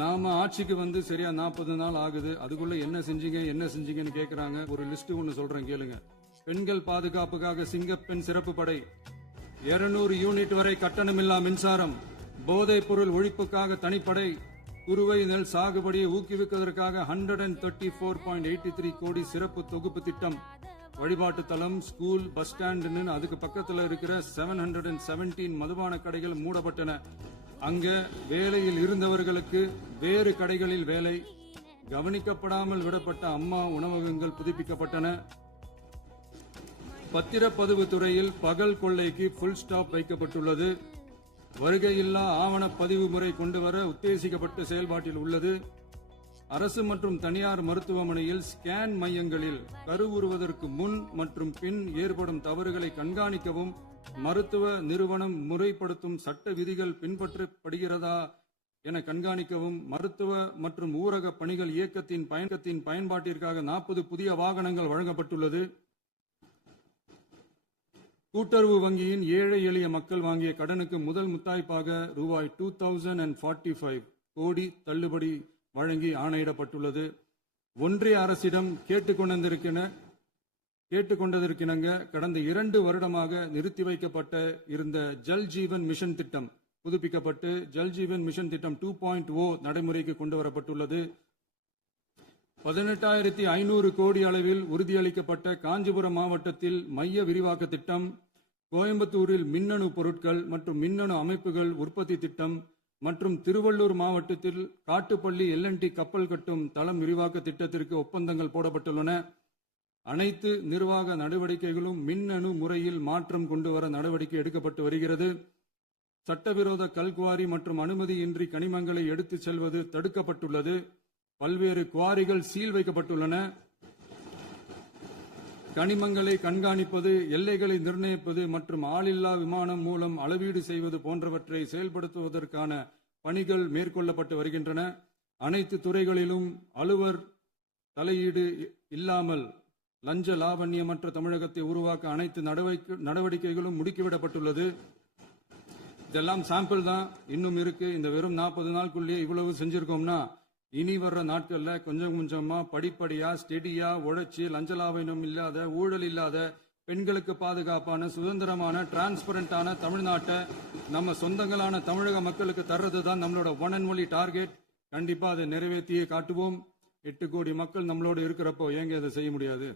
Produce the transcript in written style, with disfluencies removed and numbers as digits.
நாம ஆட்சிக்கு வந்து சரியா 40 நாள் ஆகுது. அதுக்குள்ள என்ன செஞ்சீங்கன்னு கேக்குறாங்க. ஒரு லிஸ்ட் ஒன்னு சொல்றேன் கேளுங்க. பெண்கள் பாதுகாப்புக்காக சிங்கப்பெண் சிறப்பு படை, 200 யூனிட் வரை கட்டணமில்லா மின்சாரம், போதைப் பொருள் ஒழிப்புக்காக தனிப்படை, குறுவை நெல் சாகுபடியை ஊக்குவிப்பதற்காக 134.83 கோடி சிறப்பு தொகுப்பு திட்டம், வழிபாட்டு தலம், ஸ்கூல், பஸ் ஸ்டாண்ட், அதுக்கு பக்கத்துல இருக்கிற 717 மதுபான கடைகள் மூடப்பட்டன. அங்க வேலையில் இருந்தவர்களுக்கு வேறு கடைகளில் வேலை, கவனிக்கப்படாமல் விடப்பட்ட அம்மா உணவகங்கள் புதுப்பிக்கப்பட்டன. பத்திரப்பதிவு துறையில் பகல் கொள்ளைக்கு புல் ஸ்டாப் வைக்கப்பட்டுள்ளது. வருகையில்லா ஆவண பதிவு முறை கொண்டுவர உத்தேசிக்கப்பட்டு செயல்பாட்டில் உள்ளது. அரசு மற்றும் தனியார் மருத்துவமனையில் ஸ்கேன் மையங்களில் கருவுறுவதற்கு முன் மற்றும் பின் ஏற்படும் தவறுகளை கண்காணிக்கவும், மருத்துவ நிறுவனம் முறைப்படுத்தும் சட்ட விதிகள் பின்பற்றப்படுகிறதா என கண்காணிக்கவும், மருத்துவ மற்றும் ஊரக பணிகள் இயக்கத்தின் பயன்பாட்டிற்காக 40 புதிய வாகனங்கள் வழங்கப்பட்டுள்ளது. கூட்டுறவு வங்கியின் ஏழை எளிய மக்கள் வாங்கிய கடனுக்கு முதல் முத்தாய்ப்பாக ரூபாய் 2045 கோடி தள்ளுபடி வழங்கி ஆணையிடப்பட்டுள்ளது. ஒன்றிய அரசிடம் கேட்டுக்கொண்டதற்கிணங்க கடந்த 2 வருடமாக நிறுத்தி வைக்கப்பட்ட இருந்த ஜல் ஜீவன் மிஷன் திட்டம் புதுப்பிக்கப்பட்டு ஜல் ஜீவன் மிஷன் திட்டம் 2.0 நடைமுறைக்கு கொண்டு வரப்பட்டுள்ளது. 18,500 கோடி அளவில் உறுதியளிக்கப்பட்ட காஞ்சிபுரம் மாவட்டத்தில் மைய விரிவாக்க திட்டம், கோயம்புத்தூரில் மின்னணு பொருட்கள் மற்றும் மின்னணு அமைப்புகள் உற்பத்தி திட்டம் மற்றும் திருவள்ளூர் மாவட்டத்தில் காட்டுப்பள்ளி LNT கப்பல் கட்டும் தளம் விரிவாக்க திட்டத்திற்கு ஒப்பந்தங்கள் போடப்பட்டுள்ளன. அனைத்து நிர்வாக நடவடிக்கைகளும் மின்னணு முறையில் மாற்றம் கொண்டுவர நடவடிக்கை எடுக்கப்பட்டு வருகிறது. சட்டவிரோத கல்குவாரி மற்றும் அனுமதியின்றி கனிமங்களை எடுத்துச் செல்வது தடுக்கப்பட்டுள்ளது. பல்வேறு குவாரிகள் சீல் வைக்கப்பட்டுள்ளன. கனிமங்களை கண்காணிப்பது, எல்லைகளை நிர்ணயிப்பது மற்றும் ஆளில்லா விமானம் மூலம் அளவீடு செய்வது போன்றவற்றை செயல்படுத்துவதற்கான பணிகள் மேற்கொள்ளப்பட்டு வருகின்றன. அனைத்து துறைகளிலும் அலுவலர் தலையீடு இல்லாமல் லஞ்ச லாவண்யமற்ற தமிழகத்தை உருவாக்க அனைத்து நடவடிக்கைகளும் முடுக்கிவிடப்பட்டுள்ளது. இதெல்லாம் சாம்பிள் தான், இன்னும் இருக்கு. இந்த வெறும் 40 நாளுக்குள்ளேயே இவ்வளவு செஞ்சிருக்கோம்னா இனி வர்ற நாட்கள்ல கொஞ்சம் கொஞ்சமா படிப்படியா ஸ்டெடியா உழைச்சி லஞ்ச லாவண்யம் இல்லாத, ஊழல் இல்லாத, பெண்களுக்கு பாதுகாப்பான, சுதந்திரமான, டிரான்ஸ்பரண்டான தமிழ்நாட்டை நம்ம சொந்தங்களான தமிழக மக்களுக்கு தர்றதுதான் நம்மளோட ஒன் அண்ட் ஒன்லி டார்கெட். கண்டிப்பா அதை நிறைவேற்றியே காட்டுவோம். 8 கோடி மக்கள் நம்மளோட இருக்கிறப்போ ஏங்க இதை செய்ய முடியாது?